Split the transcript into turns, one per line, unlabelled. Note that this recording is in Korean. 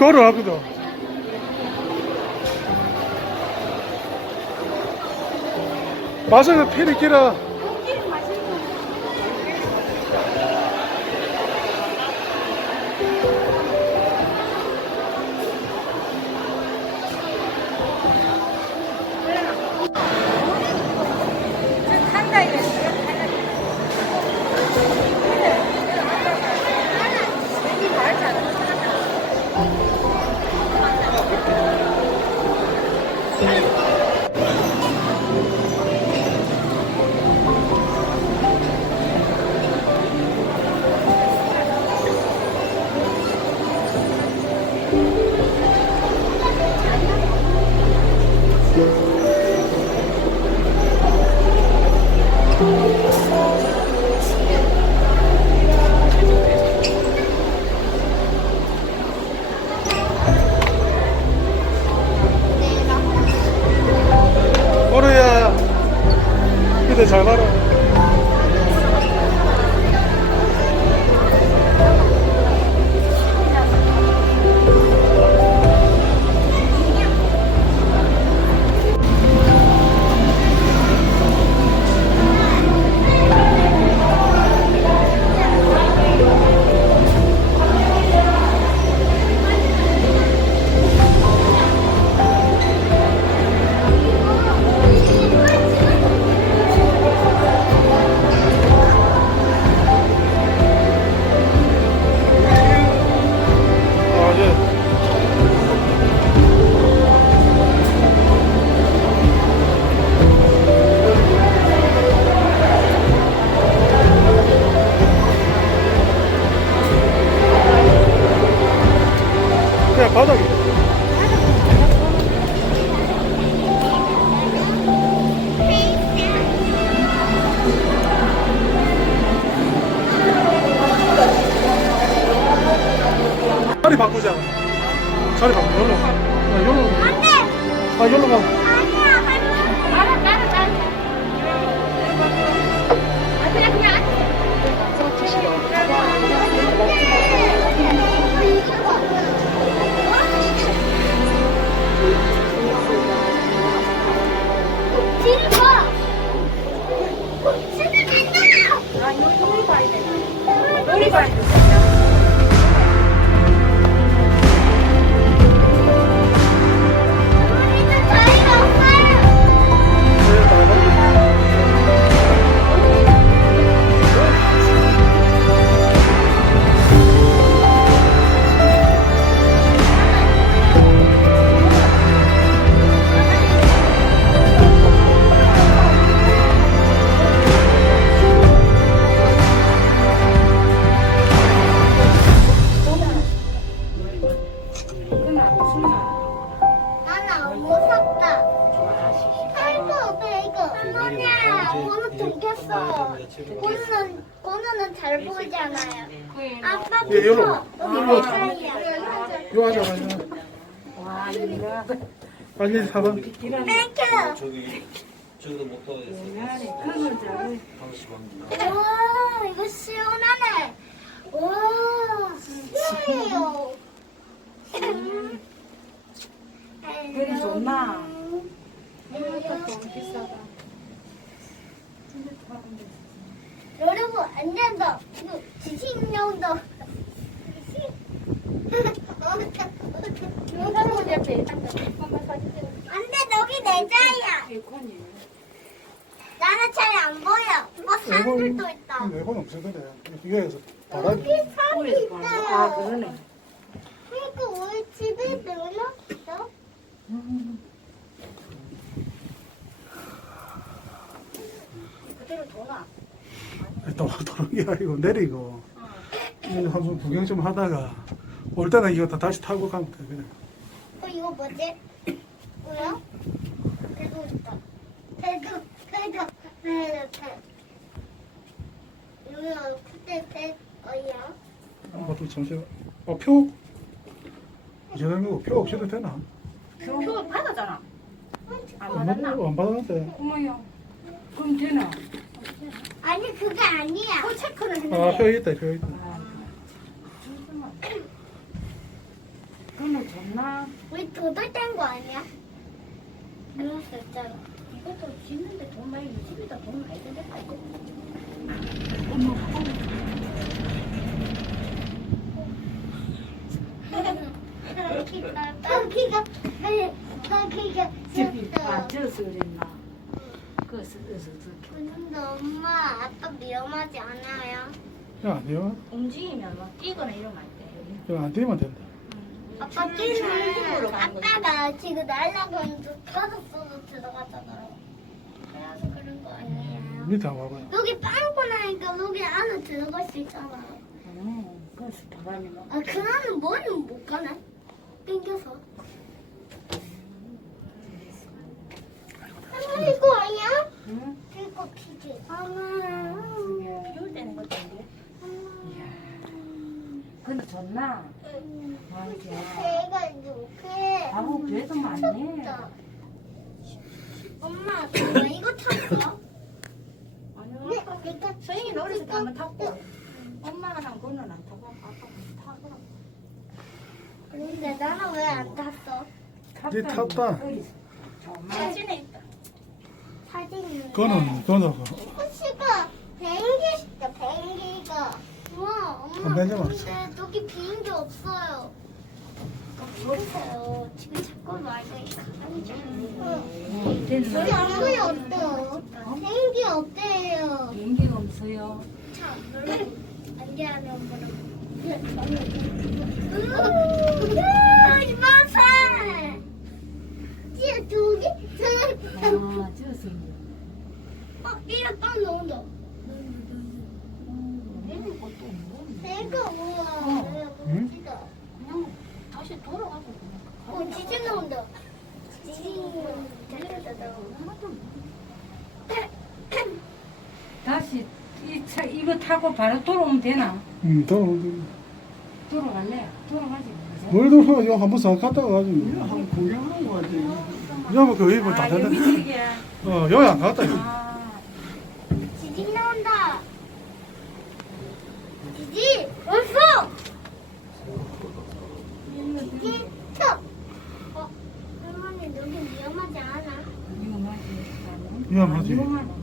걸어하거든. 마셔서 피리 끼라. 자리 바꾸자. 자리 바꾸자. 여기로. 아, 여기로.
안돼.
아, 여기로 가.
끊겼어. 번호는, 번호는 잘 보이잖아요. 아빠
예, 여기로.
부터. 여기 내 자리야.
요 하자, 가자.
와, 이거
빨리 사봐.
이런
땡큐.
저기 저기도 못 가겠어.
옛날에 그걸 잘
방시방.
와, 이거 시원하네. 와, 시원해요.
그래 좋나?
여러분, 안 된다. 이거 지식용도. 안 돼, 여기 내 자리야.
에코니.
나는 잘안 보여. 뭐 사람들도 있다.
외관 없어, 그래. 위에서 바람이.
여기 사람이.
아. 그러네.
그러니까 우리 집에 매너 있어? 그대로 돌아.
또 도는 게 아니고 내리고. 한번 구경 좀 하다가 올 때는 이거 다 다시 타고 가면 돼, 그래.
어, 이거 뭐지? 뭐야? 배도 있다. 배도, 배도, 배도, 배. 여기가 그때 배, 어이야?
아, 또 잠시만. 어, 표? 이전에 표 없이도 되나?
표 받았잖아. 안
안,
받았나?
받- 안 받았는데.
어머야. 그럼 되나?
아니, 그게 아니야.
그 체크를 했는데.
아, 표 있다, 표 있다.
아. 그거는 좋나?
우리 도돌 거 아니야? 그럴 수 있잖아.
이것도 짓는데 돈 많이 집에다 돈 많이 든다 이거.
여기가 여기가 여기가
집이
졌어.
빠져서 그랬나? 그래서 그래서 저렇게
근데 엄마 아빠 위험하지 않아요?
이거 안 돼요?
움직이면 막 뛰거나 이러면 안 돼.
이거 안 되면 된다.
아빠 뛰는 아빠가 지금 날라가는데 터졌어도 들어가잖아요. 그래서 그런 거 아니에요?
밑에 한번 봐봐요.
여기 빵꾸 나니까 여기 안에 들어갈 수 있잖아요.
어, 그래서 바람이 막.
아, 그 안에 머리는 못 가네? 땡겨서. 엄마 이거 아니야?
응?
이거 키즈. 엄마.
비올 때는 것도 데 근데 좋나? 맞아.
제가 이렇게.
아우 그래도 많네.
엄마, 나 이거 탔어?
아니
네, 내가
서인이 어렸을 때 한번 탔고 엄마랑 그거는 안 타고 아빠가 타고
근데 나는 왜 안 탔어?
네 탔다.
사진에
사진이.
그거는, 그거는,
호시가 비행기 있다, 비행기가. 우와, 엄마.
안 되지,
근데 여기 비행기 없어요. 모르세요. 지금 자꾸 말고 가만히
됐나?
우리 아무리 없대요. 비행기 없대요.
비행기가 없어요.
참, 안돼 하면 뭐라고. 이마사. 진짜 두 개?
아,
어, 이래 빵 나온다.
내는 것도 없네.
내가 우와.
응?
멋지다.
그냥 다시 돌아가서 그냥
어, 지진 나온다. 지진 잘했다.
다시 이 차 이거 타고 바로 돌아오면 되나?
음, 더,
돌아갈래? 돌아가지.
뭘 돌아, 이거 한번 싹 갔다 가가지고.
한번 구경한 거 같아.
여보, 그 입을 다
아. 여기 이게.
어, 여기 안 갔다.
아,
지진 나온다. 지진 왔어. 지진 쳐. 어, 할머니 여기 위험하지 않아?
위험하지.
위험하지.
위험하지.